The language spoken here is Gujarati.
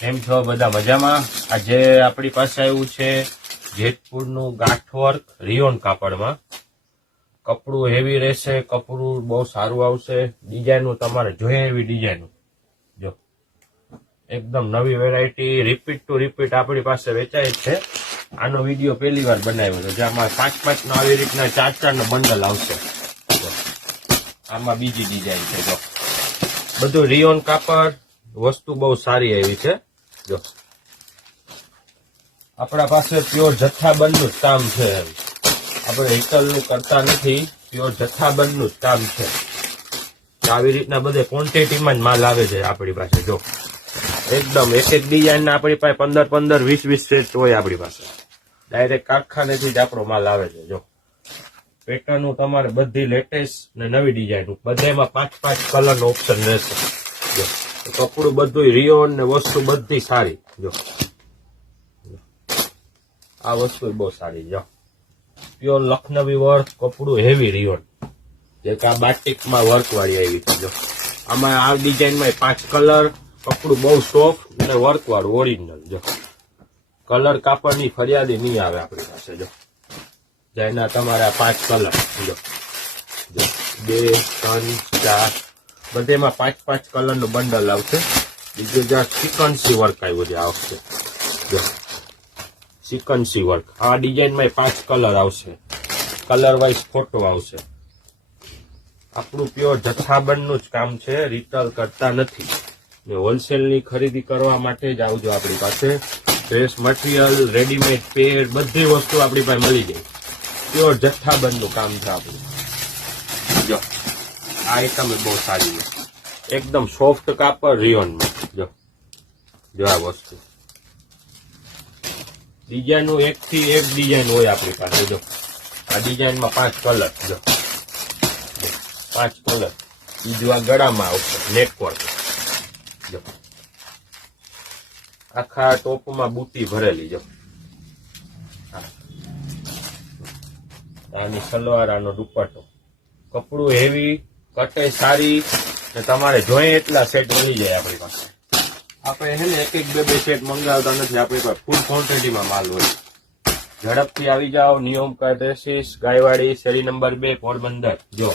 એમ છો બધા મજામાં? આજે આપણી પાસે આવ્યું છે જેતપુરનું ગાંઠવર્ક રિયોન કાપડમાં. કપડું હેવી રહેશે, કપડું બહુ સારું આવશે. ડિઝાઇનનું તમારે જોઈએ એવી ડિઝાઇન, જો એકદમ નવી વેરાયટી, રિપીટ ટુ રિપીટ આપણી પાસે વેચાય છે. આનો વિડીયો પહેલી વાર બનાવ્યો છે, જેમાં 5-5 નો આવી રીતના 4-4 નો બંડલ આવશે. આમાં બીજી ડિઝાઇન છે, જો બધું રિયોન કાપડ, વસ્તુ બહુ સારી એવી છે. જો આપણા પાસે પ્યોર જથ્થાબંધનું જ કામ છે, આપણે રિટેલનું કરતા નથી, પ્યોર જથ્થાબંધનું જ કામ છે. આવી રીતના બધે ક્વોન્ટિટીમાં જ માલ આવે છે આપણી પાસે. જો એકદમ એક ડિઝાઇનના આપણી પાસે 15-15, 20-20 સેટ હોય આપણી પાસે. ડાયરેક્ટ કારખાનેથી જ આપણો માલ આવે છે. જો પેટર્નનું તમારે બધી લેટેસ્ટ ને નવી ડિઝાઇન, બધામાં 5-5 કલરનો ઓપ્શન રહેશે. જો કપડું બધું રિયોન ને વસ્તુ બધી સારી. જો આ વસ્તુ બહુ સારી. જો પ્યોર લખનવી વર્ક, કપડું હેવી રિયોન, જે કે આ બાટિકમાં વર્ક વાળી આવી છે. જો આમાં આ ડિઝાઇનમાં 5 કલર, કપડું બહુ સોફ્ટ અને વર્ક વાળું ઓરિજિનલ. જો કલર કાપડની ફરિયાદી નહીં આવે આપણી પાસે. જો જેના તમારા 5 કલર, જો 2, 3, 4 બધેમાં 5-5 કલરનું બંડલ આવશે. બીજું જ્યાં સિકન્સી વર્ક આવ્યું છે આ વખતે. જો સિકન્સી વર્ક, આ ડિઝાઇનમાં 5 કલર આવશે, કલર વાઇઝ ફોટો આવશે. આપણું પ્યોર જથ્થાબંધનું જ કામ છે, રિટેલ કરતા નથી. હોલસેલની ખરીદી કરવા માટે જ આવજો આપણી પાસે. ડ્રેસ મટીરિયલ, રેડીમેડ પેડ, બધી વસ્તુ આપણી પાસે મળી જાય. પ્યોર જથ્થાબંધનું કામ છે આપણું. જો આ આઈટમ બહુ સારી છે, એકદમ સોફ્ટ કાપડ રિયોનમાં. જો આ વસ્તુ ડિઝાઇનનું એકથી એક ડિઝાઇન હોય આપણી પાસે. જો આ ડિઝાઇનમાં 5 કલર, જો 5 કલર. બીજું આ ગળામાં આવશે નેટવર્ક. જો આખા ટોપમાં બુટી ભરેલી. જો આની સલવાર, આનો દુપટ્ટો, કપડું હેવી, કટાઈ સારી, ને તમારે જોઈએ એટલા સેટ મળી જાય આપણી પાસે. આપણે હે ને 1-2 સેટ મંગાવતા નથી, આપણી પાસે ફૂલ ક્વોન્ટિટીમાં માલ હોય. ઝડપથી આવી જાઓ. નિયમ કા ડ્રેસીસ, ગાયવાડી, શેરી નંબર 2, પોરબંદર. જો